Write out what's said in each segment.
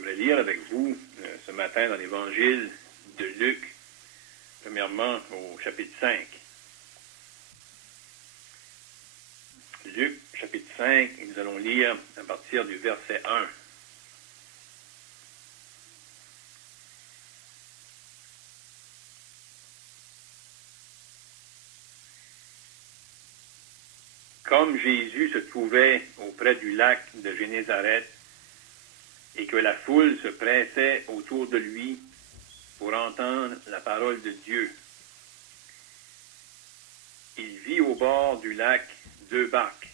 J'aimerais lire avec vous ce matin dans l'Évangile de Luc, premièrement au chapitre 5. Luc, chapitre 5, et nous allons lire à partir du verset 1. Comme Jésus se trouvait auprès du lac de Génézareth et que la foule se pressait autour de lui pour entendre la parole de Dieu, il vit au bord du lac 2 barques,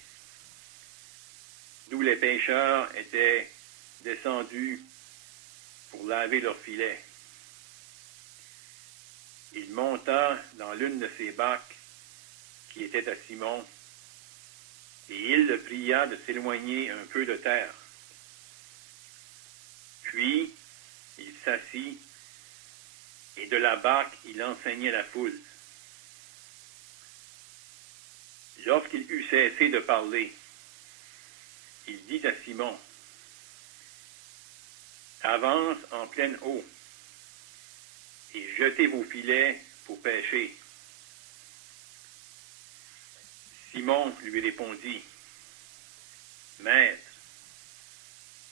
d'où les pêcheurs étaient descendus pour laver leurs filets. Il monta dans l'une de ces barques qui était à Simon, et il le pria de s'éloigner un peu de terre. Puis, il s'assit, et de la barque, il enseignait la foule. Lorsqu'il eut cessé de parler, il dit à Simon, « Avance en pleine eau, et jetez vos filets pour pêcher. » Simon lui répondit, « Maître,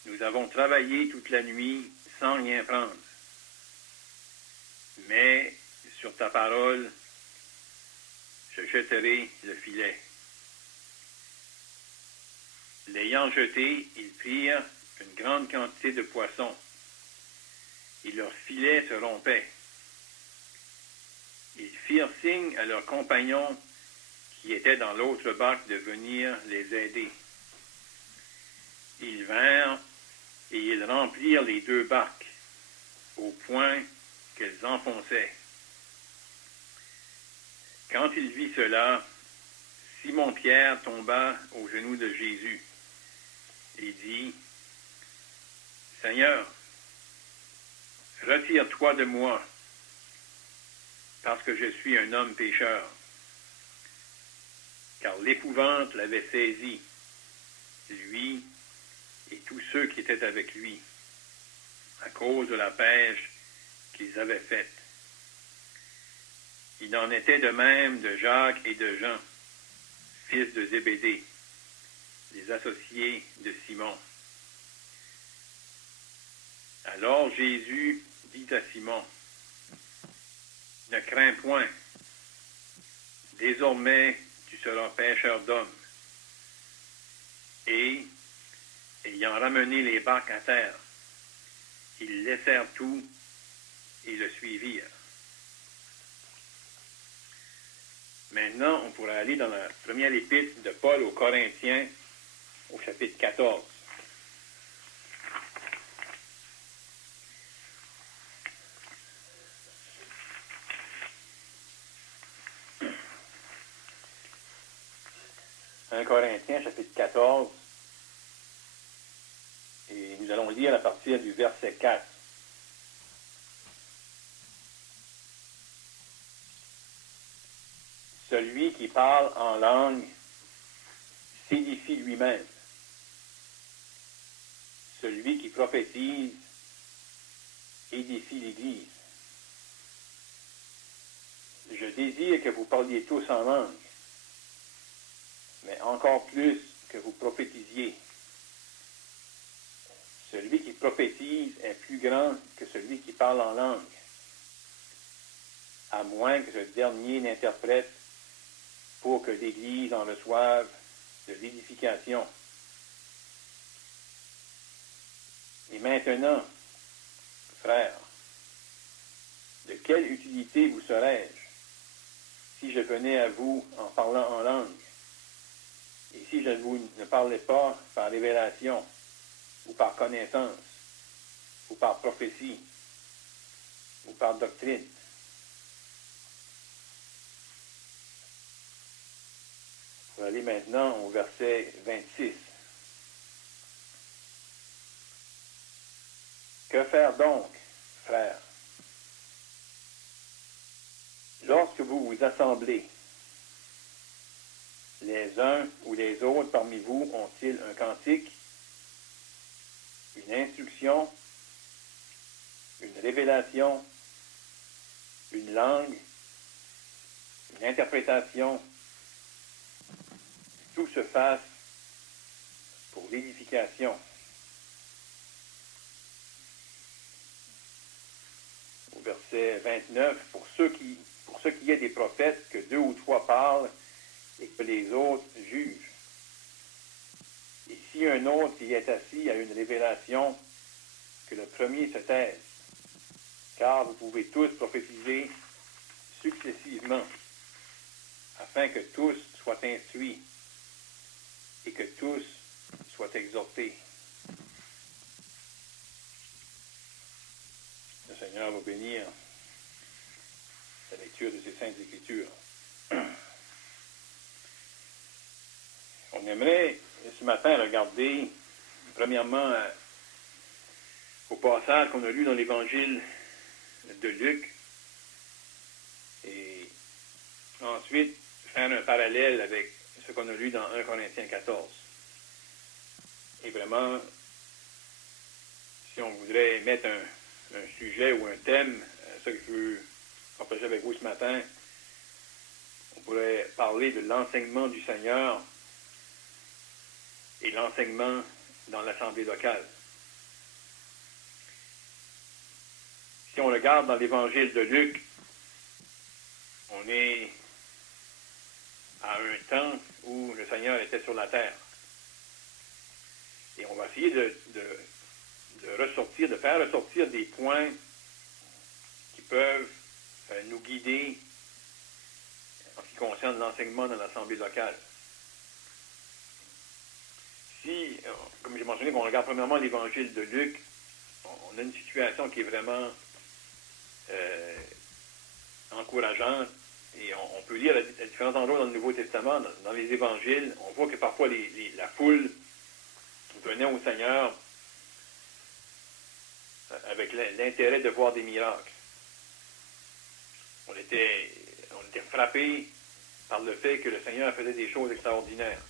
nous avons travaillé toute la nuit sans rien prendre. Mais sur ta parole, je jetterai le filet. » L'ayant jeté, ils prirent une grande quantité de poissons, et leur filet se rompait. Ils firent signe à leurs compagnons qui étaient dans l'autre barque de venir les aider. Ils vinrent et ils remplirent les 2 barques, au point qu'elles enfonçaient. Quand il vit cela, Simon-Pierre tomba aux genoux de Jésus et dit, « Seigneur, retire-toi de moi, parce que je suis un homme pécheur. » Car l'épouvante l'avait saisi, lui et tous ceux qui étaient avec lui, à cause de la pêche qu'ils avaient faite. Il en était de même de Jacques et de Jean, fils de Zébédée, les associés de Simon. Alors Jésus dit à Simon, « Ne crains point, désormais tu seras pêcheur d'hommes. » Et, ayant ramené les barques à terre, ils laissèrent tout et le suivirent. Maintenant, on pourrait aller dans la première épître de Paul aux Corinthiens, au chapitre 14. Corinthiens, chapitre 14, et nous allons lire à partir du verset 4. Celui qui parle en langue s'édifie lui-même. Celui qui prophétise édifie l'Église. Je désire que vous parliez tous en langue, mais encore plus que vous prophétisiez. Celui qui prophétise est plus grand que celui qui parle en langue, à moins que ce dernier n'interprète pour que l'Église en reçoive de l'édification. Et maintenant, frères, de quelle utilité vous serais-je si je venais à vous en parlant en langue? Et si je ne parlais pas par révélation, ou par connaissance, ou par prophétie, ou par doctrine? On va aller maintenant au verset 26. Que faire donc, frères? Lorsque vous vous assemblez, les uns ou les autres parmi vous ont-ils un cantique, une instruction révélation, une langue, une interprétation, tout se fasse pour l'édification. Au verset 29, pour ce qui est des prophètes, que 2 ou 3 parlent et que les autres jugent. Et si un autre qui est assis a une révélation, que le premier se taise, car vous pouvez tous prophétiser successivement, afin que tous soient instruits et que tous soient exhortés. Le Seigneur va bénir la lecture de ces saintes Écritures. On aimerait ce matin regarder, premièrement, au passage qu'on a lu dans l'Évangile de Luc, et ensuite faire un parallèle avec ce qu'on a lu dans 1 Corinthiens 14. Et vraiment, si on voudrait mettre un sujet ou un thème, ce que je veux partager avec vous ce matin, on pourrait parler de l'enseignement du Seigneur et l'enseignement dans l'assemblée locale. Si on regarde dans l'Évangile de Luc, on est à un temps où le Seigneur était sur la terre. Et on va essayer de faire ressortir des points qui peuvent nous guider en ce qui concerne l'enseignement dans l'assemblée locale. Si, comme j'ai mentionné, on regarde premièrement l'Évangile de Luc, on a une situation qui est vraiment encourageante. Et on peut lire à différents endroits dans le Nouveau Testament, dans les Évangiles, on voit que parfois la foule venait au Seigneur avec l'intérêt de voir des miracles. On était frappés par le fait que le Seigneur faisait des choses extraordinaires.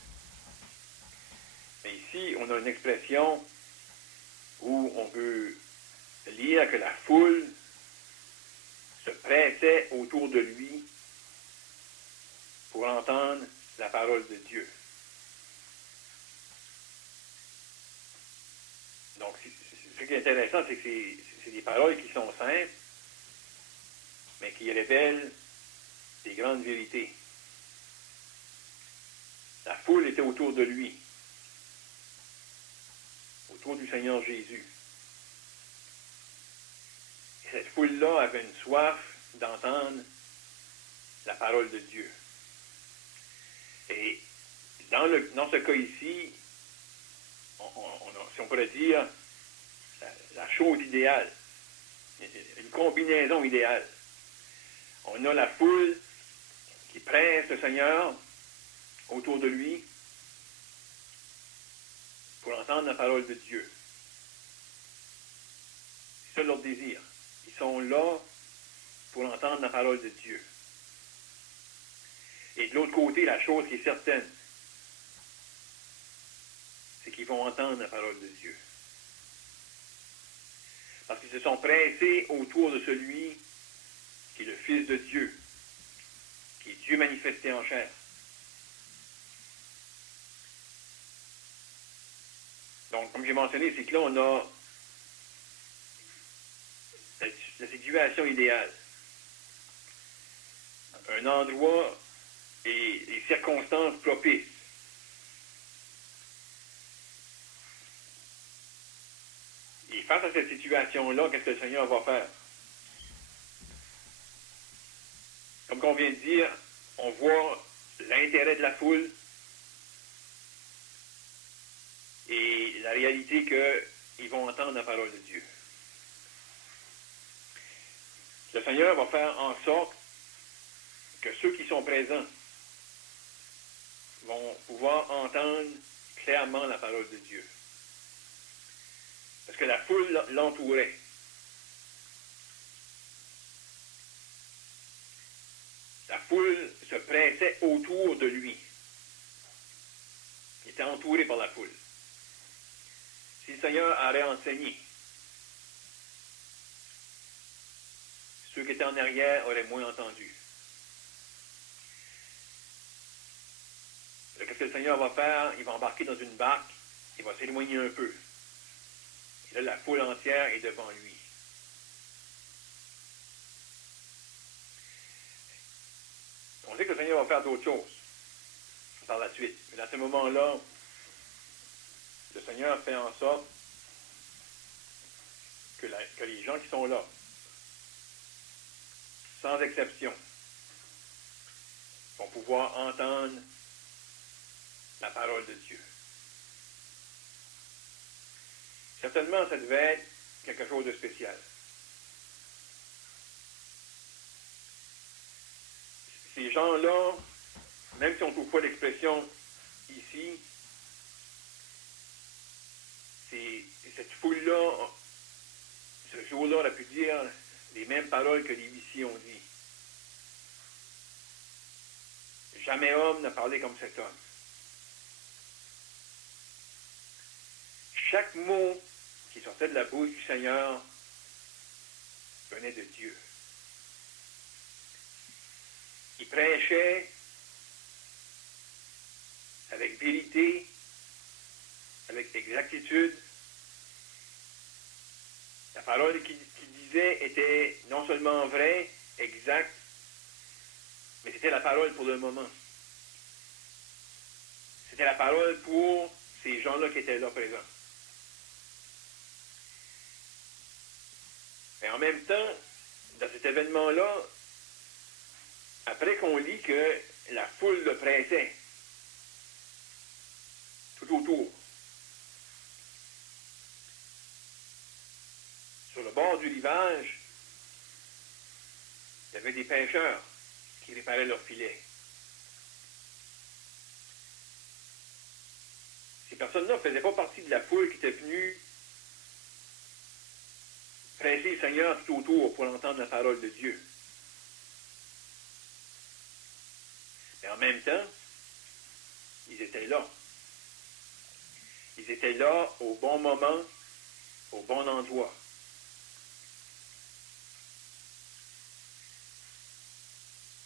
Mais ici, on a une expression où on peut lire que la foule se pressait autour de lui pour entendre la parole de Dieu. Donc, ce qui est intéressant, c'est que c'est des paroles qui sont simples, mais qui révèlent des grandes vérités. La foule était autour de lui, autour du Seigneur Jésus. Et cette foule-là avait une soif d'entendre la parole de Dieu. Et dans ce cas ici, si on pourrait dire, la chose idéale, une combinaison idéale. On a la foule qui presse le Seigneur autour de lui pour entendre la parole de Dieu. C'est ça leur désir. Ils sont là pour entendre la parole de Dieu. Et de l'autre côté, la chose qui est certaine, c'est qu'ils vont entendre la parole de Dieu. Parce qu'ils se sont pressés autour de celui qui est le Fils de Dieu, qui est Dieu manifesté en chair. Donc, comme j'ai mentionné, c'est que là, on a la situation idéale. Un endroit et les circonstances propices. Et face à cette situation-là, qu'est-ce que le Seigneur va faire? Comme on vient de dire, on voit l'intérêt de la foule et la réalité qu'ils vont entendre la parole de Dieu. Le Seigneur va faire en sorte que ceux qui sont présents vont pouvoir entendre clairement la parole de Dieu. Parce que la foule l'entourait. La foule se pressait autour de lui. Il était entouré par la foule. Si le Seigneur aurait enseigné, Ceux qui étaient en arrière auraient moins entendu. Qu'est-ce que le Seigneur va faire? Il va embarquer dans une barque, il va s'éloigner un peu. Et là, la foule entière est devant lui. On sait que le Seigneur va faire d'autres choses par la suite. Mais dans ce moment-là, le Seigneur fait en sorte que les gens qui sont là, sans exception, vont pouvoir entendre la parole de Dieu. Certainement, ça devait être quelque chose de spécial. Ces gens-là, même si on ne trouve pas l'expression ici, cette foule-là, ce jour-là, on a pu dire les mêmes paroles que les huissiers ont dit. Jamais homme n'a parlé comme cet homme. Chaque mot qui sortait de la bouche du Seigneur venait de Dieu. Il prêchait avec vérité, avec exactitude. La parole qu'il disait était non seulement vraie, exacte, mais c'était la parole pour le moment. C'était la parole pour ces gens-là qui étaient là présents. Mais en même temps, dans cet événement-là, après qu'on lit que la foule le pressait tout autour, sur le bord du rivage, il y avait des pêcheurs qui réparaient leurs filets. Ces personnes-là ne faisaient pas partie de la foule qui était venue presser le Seigneur tout autour pour entendre la parole de Dieu. Mais en même temps, ils étaient là. Ils étaient là au bon moment, au bon endroit.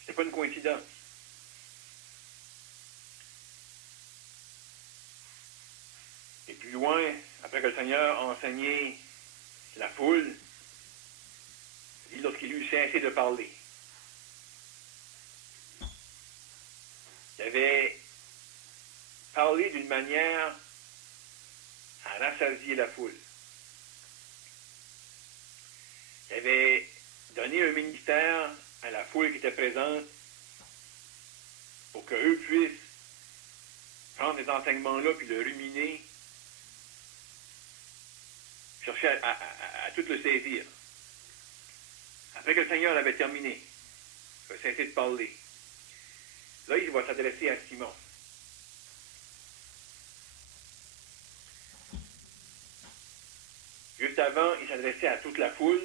Ce n'est pas une coïncidence. Et plus loin, après que le Seigneur a enseigné la foule, il dit lorsqu'il eut cessé de parler. Il avait parlé d'une manière à rassasier la foule. Il avait donné un ministère à la foule qui était présente pour qu'eux puissent prendre ces enseignements-là puis le ruminer, chercher à tout le saisir. Après que le Seigneur avait terminé, il va cesser de parler. Là, il va s'adresser à Simon. Juste avant, il s'adressait à toute la foule.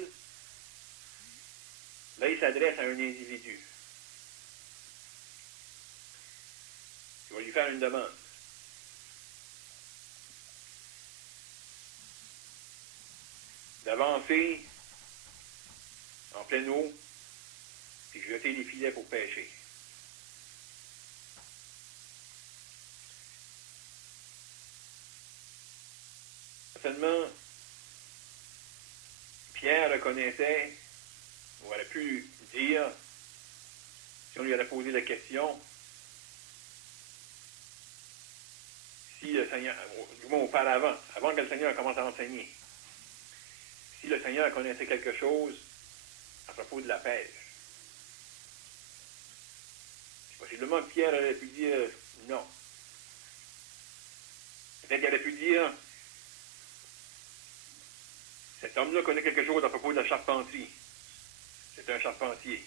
Là, il s'adresse à un individu. Il va lui faire une demande. D'avancer en pleine eau et jeter les filets pour pêcher. Certainement, Pierre reconnaissait, ou aurait pu dire, si on lui avait posé la question, si le Seigneur, du moins auparavant, avant que le Seigneur commence à enseigner, si le Seigneur connaissait quelque chose à propos de la pêche. Possiblement Pierre aurait pu dire non. Peut-être qu'il aurait pu dire cet homme-là connaît quelque chose à propos de la charpenterie. C'est un charpentier.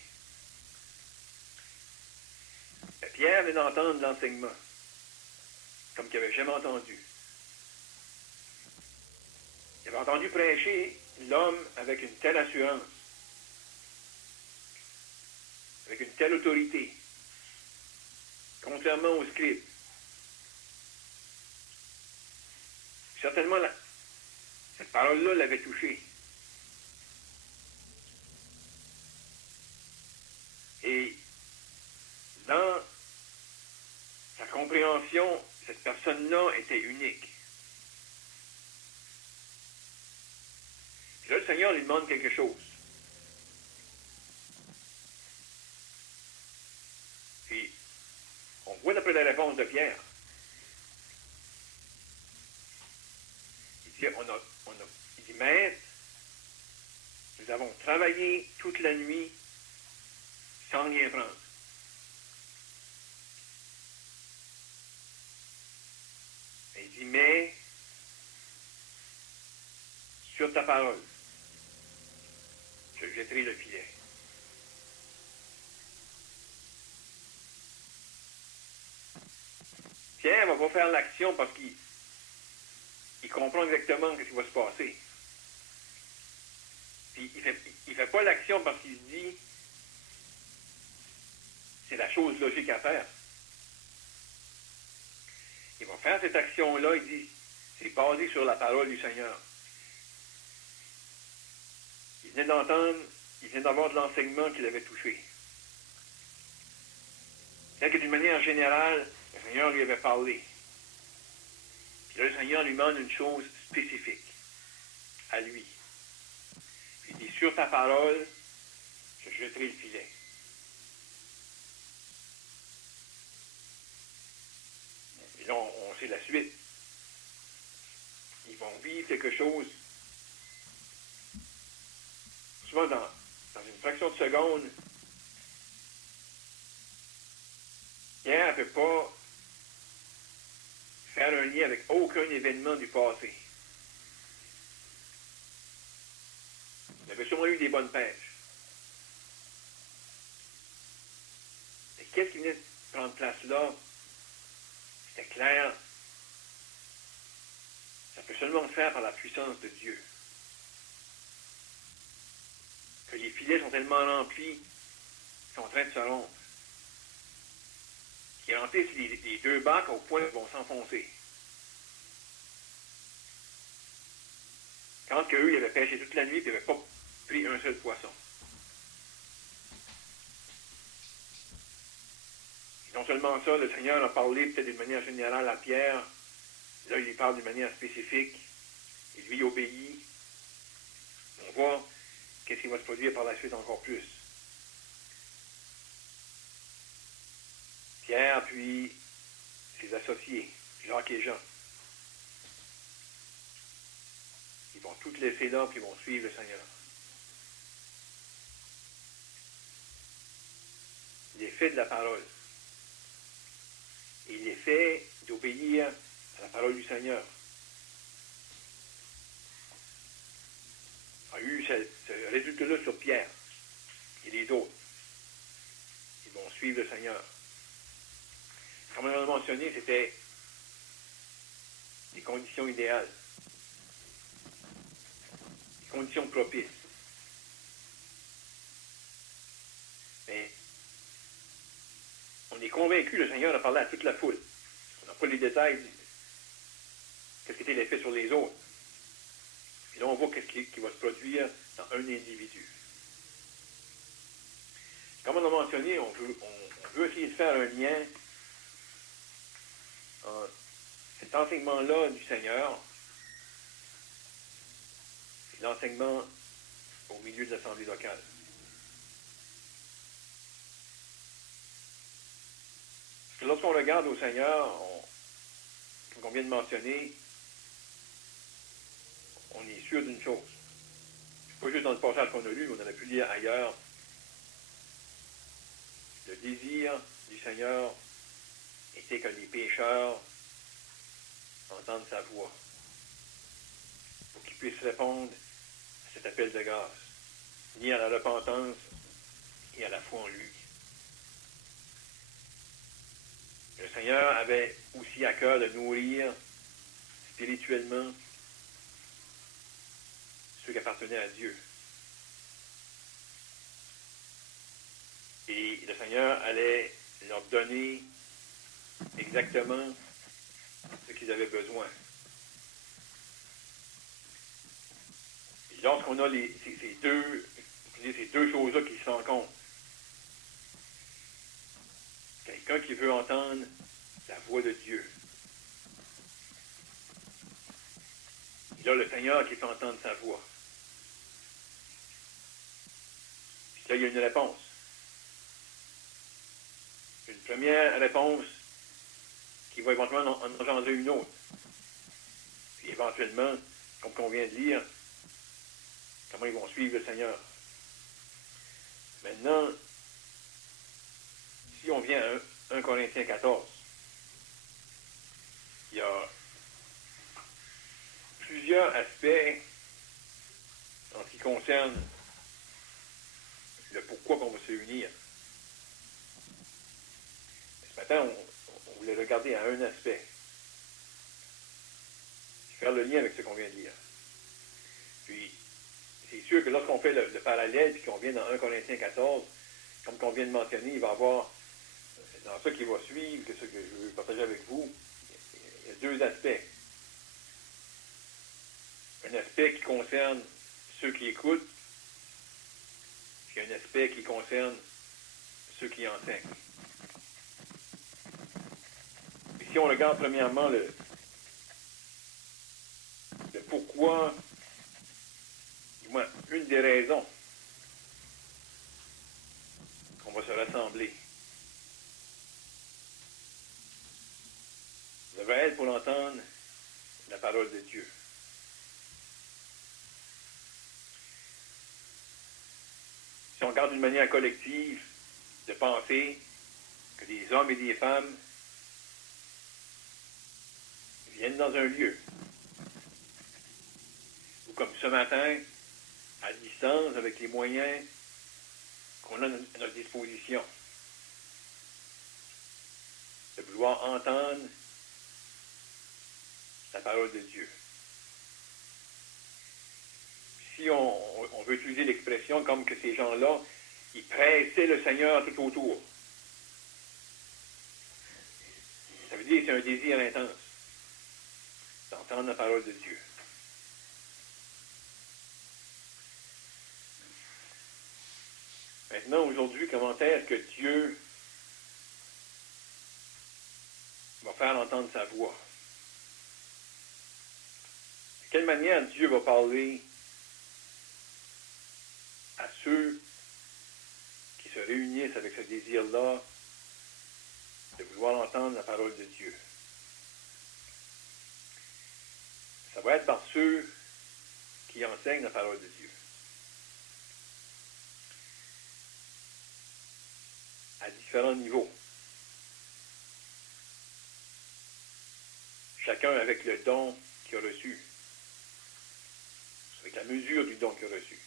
Mais Pierre vient d'entendre l'enseignement, comme qu'il n'avait jamais entendu. Il avait entendu prêcher l'homme avec une telle assurance, avec une telle autorité, contrairement aux scribes. Certainement, cette parole-là l'avait touché. Et dans sa compréhension, cette personne-là était unique. Puis là, le Seigneur lui demande quelque chose. Puis, on voit d'après la réponse de Pierre. Il dit, Maître, nous avons travaillé toute la nuit sans rien prendre. Et il dit, mais sur ta parole, je jetterai le filet. Pierre ne va pas faire l'action parce qu'il comprend exactement ce qui va se passer. Puis il fait pas l'action parce qu'il se dit c'est la chose logique à faire. Il va faire cette action-là, il dit c'est basé sur la parole du Seigneur. Il venait d'entendre, il venait d'avoir de l'enseignement qu'il avait touché. C'est que d'une manière générale, le Seigneur lui avait parlé. Puis là, le Seigneur lui demande une chose spécifique à lui. Puis il dit, sur ta parole, je jetterai le filet. Et là, on sait la suite. Ils vont vivre quelque chose. Souvent, dans une fraction de seconde, Pierre ne peut pas faire un lien avec aucun événement du passé. Il avait sûrement eu des bonnes pêches. Mais qu'est-ce qui venait de prendre place là? C'était clair. Ça peut seulement se faire par la puissance de Dieu. Que les filets sont tellement remplis qu'ils sont en train de se rompre. Qui remplissent les deux bacs au point qu'ils vont s'enfoncer. Quand qu'eux, ils avaient pêché toute la nuit et ils n'avaient pas pris un seul poisson. Et non seulement ça, le Seigneur a parlé peut-être d'une manière générale à Pierre. Là, il lui parle d'une manière spécifique. Et lui obéit. On voit qu'est-ce qui va se produire par la suite encore plus. Pierre, puis ses associés, Jacques et Jean. Ils vont tout laisser là, puis ils vont suivre le Seigneur. Il est fait de la parole. Et il est fait d'obéir à la parole du Seigneur. Il y a eu ce résultat-là sur Pierre et les autres. Ils vont suivre le Seigneur. Comme on l'a mentionné, c'était des conditions idéales. Des conditions propices. Mais on est convaincu, le Seigneur a parlé à toute la foule. On n'a pas les détails de qu'est-ce qui était l'effet sur les autres. Et là, on voit qu'est-ce qui va se produire dans un individu. Comme on l'a mentionné, on veut essayer de faire un lien entre cet enseignement-là du Seigneur et l'enseignement au milieu de l'Assemblée locale. Parce que lorsqu'on regarde au Seigneur, comme on vient de mentionner, on est sûr d'une chose. Pas juste dans le passage qu'on a lu, mais on en a pu lire ailleurs. Le désir du Seigneur était que les pécheurs entendent sa voix pour qu'ils puissent répondre à cet appel de grâce, ni à la repentance et à la foi en lui. Le Seigneur avait aussi à cœur de nourrir spirituellement ceux qui appartenaient à Dieu. Et le Seigneur allait leur donner exactement ce qu'ils avaient besoin. Et lorsqu'on a ces deux choses-là qui se rencontrent, Quelqu'un qui veut entendre la voix de Dieu. Il a le Seigneur qui fait entendre sa voix. Puis là, il y a une réponse. Une première réponse qui va éventuellement en engendrer une autre. Puis éventuellement, comme on vient de lire, comment ils vont suivre le Seigneur. Maintenant, si on vient à 1 Corinthiens 14, il y a plusieurs aspects en ce qui concerne le pourquoi on va se réunir. Ce matin, on voulait regarder à un aspect. Faire le lien avec ce qu'on vient de lire. Puis, c'est sûr que lorsqu'on fait le parallèle, puis qu'on vient dans 1 Corinthiens 14, comme qu'on vient de mentionner, il va y avoir, dans ce qui va suivre, que ce que je veux partager avec vous, il y a deux aspects. Un aspect qui concerne ceux qui écoutent, puis un aspect qui concerne ceux qui enseignent. Et si on regarde premièrement le pourquoi, du moins une des raisons qu'on va se rassembler, ça va être pour entendre la parole de Dieu. Si on regarde d'une manière collective de penser que des hommes et des femmes viennent dans un lieu, ou comme ce matin, à distance, avec les moyens qu'on a à notre disposition, de vouloir entendre la parole de Dieu. Si on veut utiliser l'expression comme que ces gens-là, ils pressaient le Seigneur tout autour. Ça veut dire que c'est un désir intense d'entendre la parole de Dieu. Maintenant, aujourd'hui, comment est-ce que Dieu va faire entendre sa voix? De quelle manière Dieu va parler à ceux qui se réunissent avec ce désir-là de vouloir entendre la parole de Dieu? Ça va être par ceux qui enseignent la parole de Dieu. À différents niveaux. Chacun avec le don qu'il a reçu. Avec la mesure du don qu'il a reçu.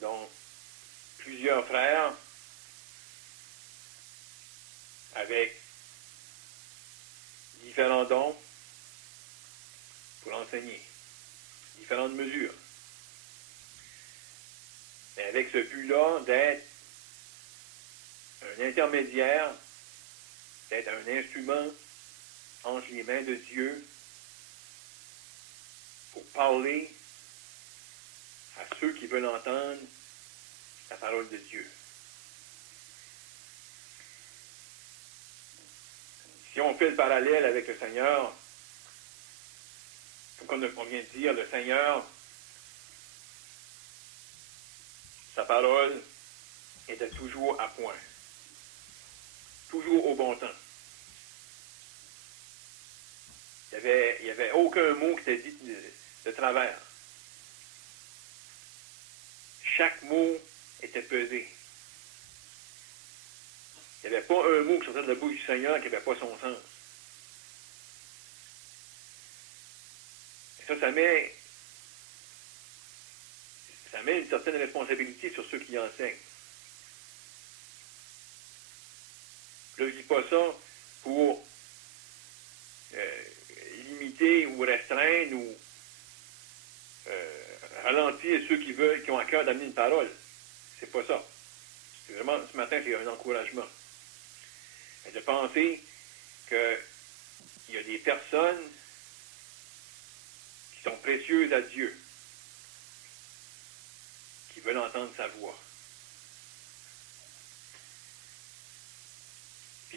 Donc, plusieurs frères avec différents dons pour enseigner. Différentes mesures. Mais avec ce but-là d'être un intermédiaire, d'être un instrument entre les mains de Dieu pour parler à ceux qui veulent entendre la parole de Dieu. Si on fait le parallèle avec le Seigneur, comme on vient de dire, le Seigneur, sa parole était toujours à point. Toujours au bon temps. Il n'y avait aucun mot qui était dit de travers. Chaque mot était pesé. Il n'y avait pas un mot qui sortait de la bouche du Seigneur qui n'avait pas son sens. Et ça met une certaine responsabilité sur ceux qui enseignent. Je ne dis pas ça pour limiter ou restreindre ou ralentir ceux qui ont à cœur d'amener une parole. C'est pas ça. C'est vraiment, ce matin, c'est un encouragement. Mais de penser qu'il y a des personnes qui sont précieuses à Dieu, qui veulent entendre sa voix.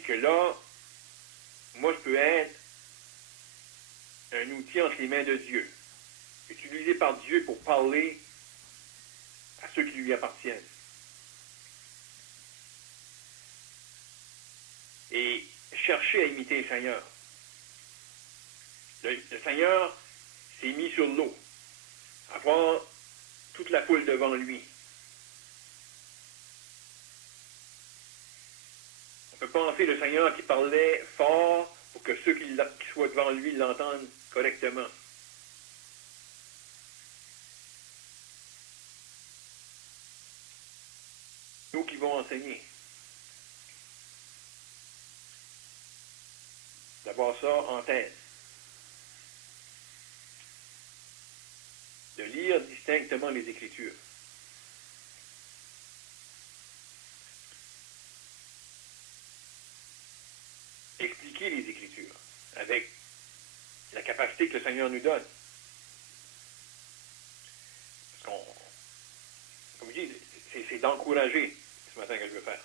que là, moi, je peux être un outil entre les mains de Dieu, utilisé par Dieu pour parler à ceux qui lui appartiennent. Et chercher à imiter le Seigneur. Le Seigneur s'est mis sur l'eau, avoir toute la foule devant lui. On peut penser le Seigneur qui parlait fort pour que ceux qui soient devant lui l'entendent correctement. Nous qui vont enseigner. D'avoir ça en tête. De lire distinctement les Écritures. Expliquer les Écritures avec la capacité que le Seigneur nous donne. Parce qu'on, comme je dis, c'est d'encourager ce matin que je veux faire.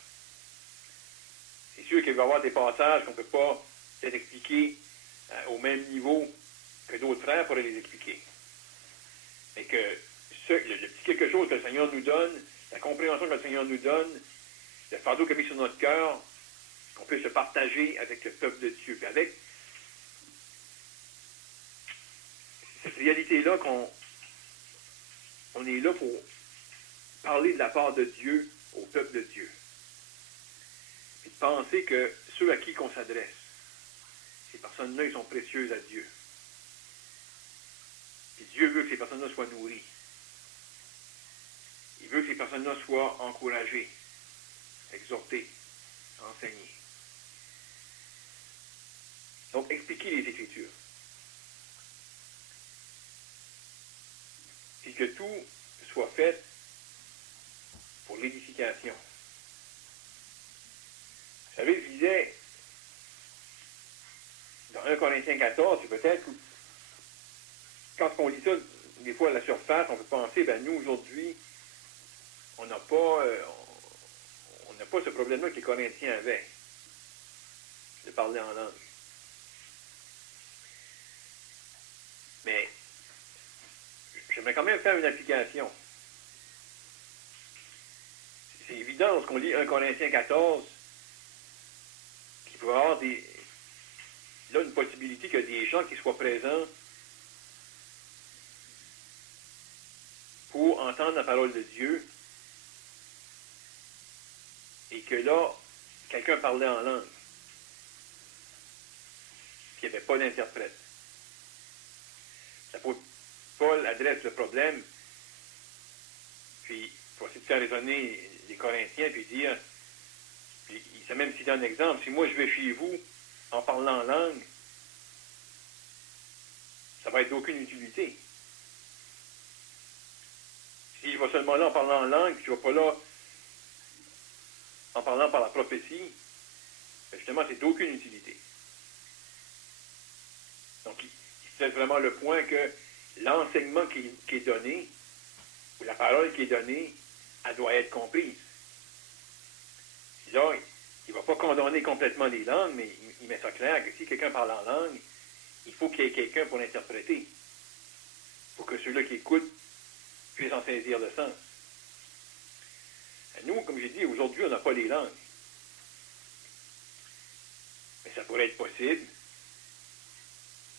C'est sûr qu'il va y avoir des passages qu'on ne peut pas peut-être expliquer au même niveau que d'autres frères pourraient les expliquer. Mais que le petit quelque chose que le Seigneur nous donne, la compréhension que le Seigneur nous donne, le fardeau qu'il a mis sur notre cœur, qu'on peut se partager avec le peuple de Dieu. Puis avec cette réalité-là on est là pour parler de la part de Dieu au peuple de Dieu. Puis de penser que ceux à qui qu'on s'adresse, ces personnes-là, ils sont précieuses à Dieu. Puis Dieu veut que ces personnes-là soient nourries. Il veut que ces personnes-là soient encouragées, exhortées, enseignées. Donc, expliquer les Écritures. Puis que tout soit fait pour l'édification. Vous savez, je disais, dans 1 Corinthiens 14, c'est peut-être, quand on lit ça, des fois à la surface, on peut penser, ben nous, aujourd'hui, on n'a pas ce problème-là que les Corinthiens avaient, de parler en langue. Mais, j'aimerais quand même faire une application. C'est évident, lorsqu'on lit 1 Corinthiens 14, qu'il peut y avoir une possibilité qu'il y a des gens qui soient présents pour entendre la parole de Dieu et que là, quelqu'un parlait en langue. Puis il n'y avait pas d'interprète. L'apôtre Paul adresse le problème, puis pour essayer de faire raisonner les Corinthiens, puis dire, puis il s'est même cité un exemple, si moi je vais chez vous en parlant en langue, ça va être d'aucune utilité. Si je vais seulement là en parlant en langue, puis je ne vais pas là en parlant par la prophétie, ben justement, c'est d'aucune utilité. Donc, il fait vraiment le point que l'enseignement qui est donné, ou la parole qui est donnée, elle doit être comprise. Là, il ne va pas condamner complètement les langues, mais il met ça clair que si quelqu'un parle en langue, il faut qu'il y ait quelqu'un pour l'interpréter. Pour que ceux-là qui écoutent puissent en saisir le sens. Nous, comme j'ai dit, aujourd'hui, on n'a pas les langues. Mais ça pourrait être possible,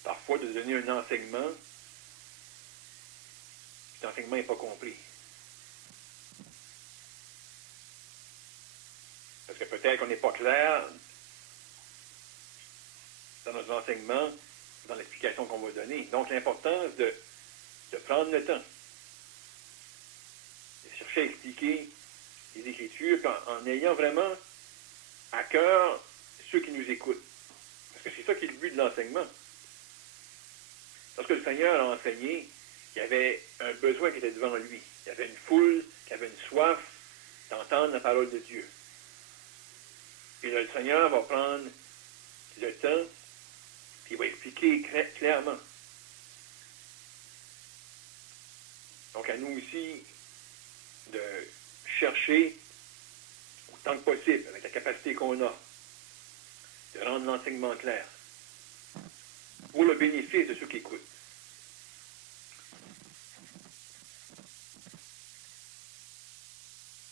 parfois, de donner un enseignement. Cet enseignement n'est pas compris. Parce que peut-être qu'on n'est pas clair dans nos enseignements, dans l'explication qu'on va donner. Donc, l'importance de prendre le temps, de chercher à expliquer les Écritures en ayant vraiment à cœur ceux qui nous écoutent. Parce que c'est ça qui est le but de l'enseignement. Lorsque le Seigneur a enseigné, il y avait un besoin qui était devant lui. Il y avait une foule qui avait une soif d'entendre la parole de Dieu. Et là, le Seigneur va prendre le temps, puis il va expliquer clairement. Donc, à nous aussi de chercher, autant que possible, avec la capacité qu'on a, de rendre l'enseignement clair, pour le bénéfice de ceux qui écoutent.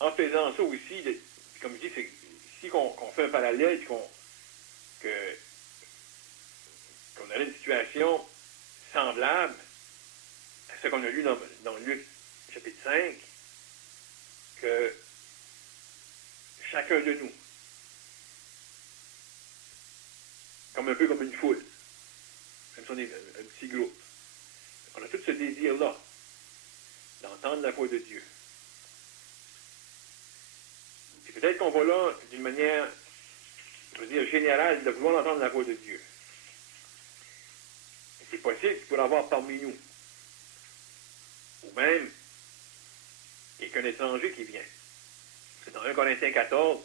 En faisant ça aussi, comme je dis, c'est ici qu'on fait un parallèle, puis qu'on a une situation semblable à ce qu'on a lu dans Luc chapitre 5, que chacun de nous, un peu comme une foule, même si on est un petit groupe, on a tout ce désir-là d'entendre la voix de Dieu. Et peut-être qu'on va là d'une manière, je veux dire, générale, de vouloir entendre la voix de Dieu. Et c'est possible qu'il pourrait avoir parmi nous, ou même, il n'y a qu'un étranger qui vient. C'est dans 1 Corinthiens 14,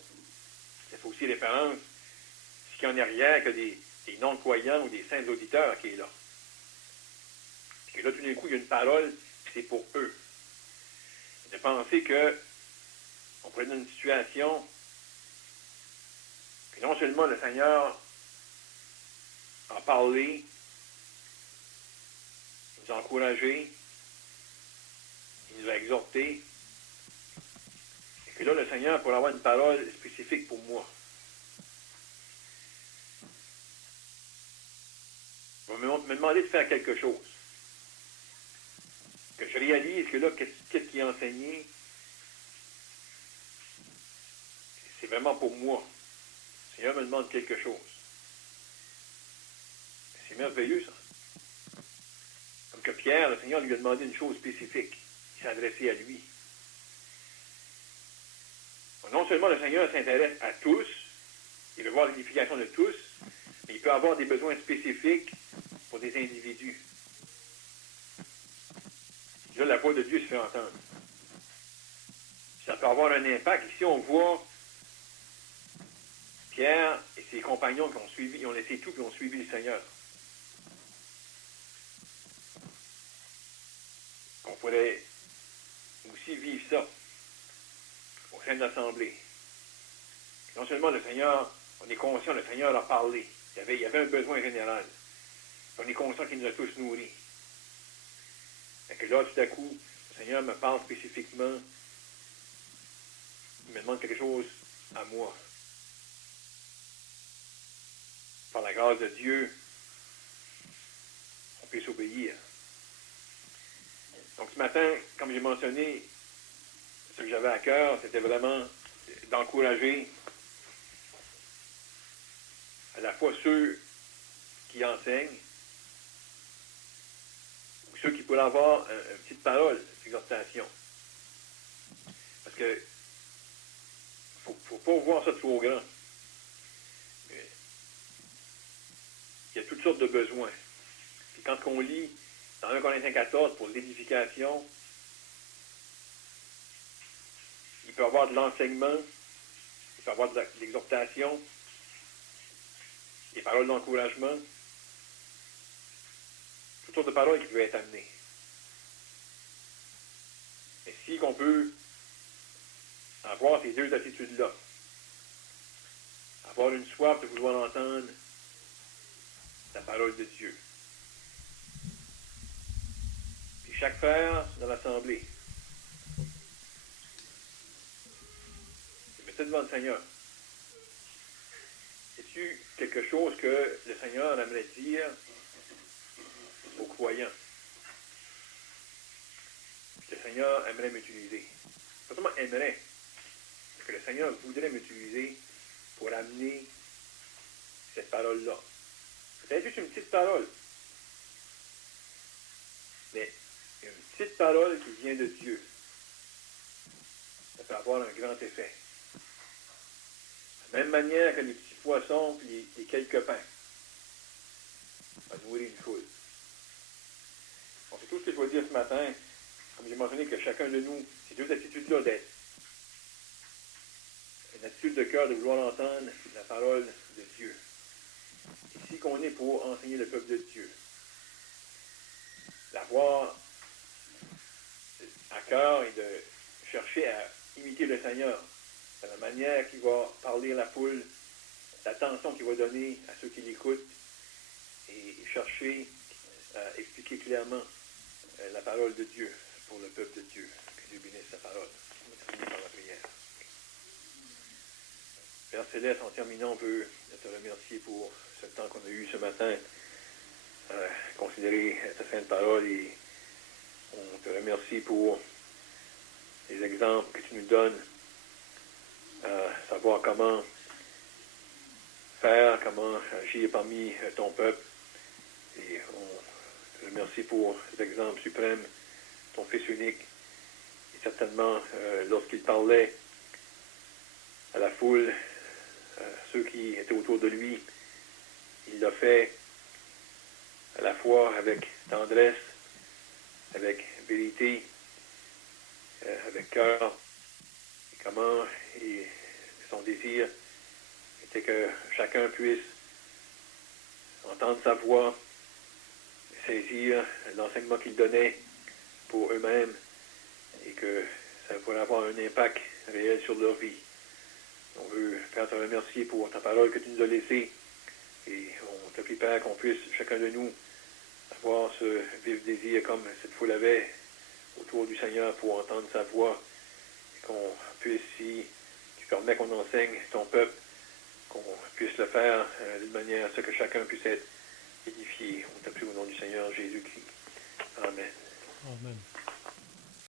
ça fait aussi référence, ce qu'il y a en arrière, que des non-croyants ou des simples auditeurs qui est là. Et là, tout d'un coup, il y a une parole, puis c'est pour eux. De penser qu'on pourrait être dans une situation que non seulement le Seigneur a parlé, nous a encouragés, il nous a exhortés, et que là, le Seigneur pourrait avoir une parole spécifique pour moi. Il va me demander de faire quelque chose. Que je réalise que là, qu'est-ce qui est enseigné, c'est vraiment pour moi. Le Seigneur me demande quelque chose. C'est merveilleux, ça. Comme que Pierre, le Seigneur lui a demandé une chose spécifique. Il s'est adressé à lui. Non seulement le Seigneur s'intéresse à tous, il veut voir l'édification de tous, mais il peut avoir des besoins spécifiques pour des individus. Là, la voix de Dieu se fait entendre. Ça peut avoir un impact. Ici, on voit Pierre et ses compagnons qui ont suivi, ils ont laissé tout et ont suivi le Seigneur. On pourrait aussi vivre ça au sein de l'Assemblée. Non seulement le Seigneur, on est conscient, le Seigneur a parlé. Il y avait un besoin général. On est conscient qu'il nous a tous nourris. Et que là, tout à coup, le Seigneur me parle spécifiquement. Il me demande quelque chose à moi. Par la grâce de Dieu, on peut s'obéir. Donc ce matin, comme j'ai mentionné, ce que j'avais à cœur, c'était vraiment d'encourager à la fois ceux qui enseignent, ou ceux qui pourraient avoir une petite parole d'exhortation. Parce que faut pas voir ça trop grand. Il y a toutes sortes de besoins. Puis quand on lit dans 1 Corinthiens 14 pour l'édification, il peut y avoir de l'enseignement, il peut y avoir de l'exhortation, des paroles d'encouragement, toutes sortes de paroles qui peuvent être amenées. Mais si qu'on peut avoir ces deux attitudes-là, avoir une soif de vouloir entendre la parole de Dieu. Puis chaque frère dans l'Assemblée, je mets ça devant le Seigneur. Est-ce quelque chose que le Seigneur aimerait dire aux croyants? Que le Seigneur aimerait m'utiliser. Pas seulement aimerait, mais que le Seigneur voudrait m'utiliser pour amener cette parole-là. C'est juste une petite parole. Mais une petite parole qui vient de Dieu. Ça peut avoir un grand effet. De la même manière que les petits poissons et les quelques pains. Ça va nourrir une foule. Donc, c'est tout ce que je veux dire ce matin. Comme j'ai mentionné que chacun de nous, ces deux attitudes-là d'être. Une attitude de cœur de vouloir entendre la parole de Dieu. Ici qu'on est pour enseigner le peuple de Dieu. L'avoir à cœur et de chercher à imiter le Seigneur de la manière qu'il va parler à la foule, l'attention qu'il va donner à ceux qui l'écoutent et chercher à expliquer clairement la parole de Dieu pour le peuple de Dieu. Que Dieu bénisse sa parole. On va terminer par la prière. Père Céleste, en terminant, on veut te remercier pour ce temps qu'on a eu ce matin, considérer ta sainte parole, et on te remercie pour les exemples que tu nous donnes, savoir comment faire, comment agir parmi ton peuple. Et on te remercie pour cet exemple suprême, ton Fils unique. Et certainement, lorsqu'il parlait à la foule, ceux qui étaient autour de lui, il l'a fait à la fois avec tendresse, avec vérité, avec cœur. Et comment son désir était que chacun puisse entendre sa voix, saisir l'enseignement qu'il donnait pour eux-mêmes, et que ça pourrait avoir un impact réel sur leur vie. On veut, Père, te remercier pour ta parole que tu nous as laissée, et on te prie, Père, qu'on puisse, chacun de nous, avoir ce vif désir comme cette foule avait autour du Seigneur pour entendre sa voix, et qu'on puisse, si tu permets qu'on enseigne ton peuple, qu'on puisse le faire d'une manière à ce que chacun puisse être édifié. On te prie au nom du Seigneur Jésus-Christ. Amen. Amen.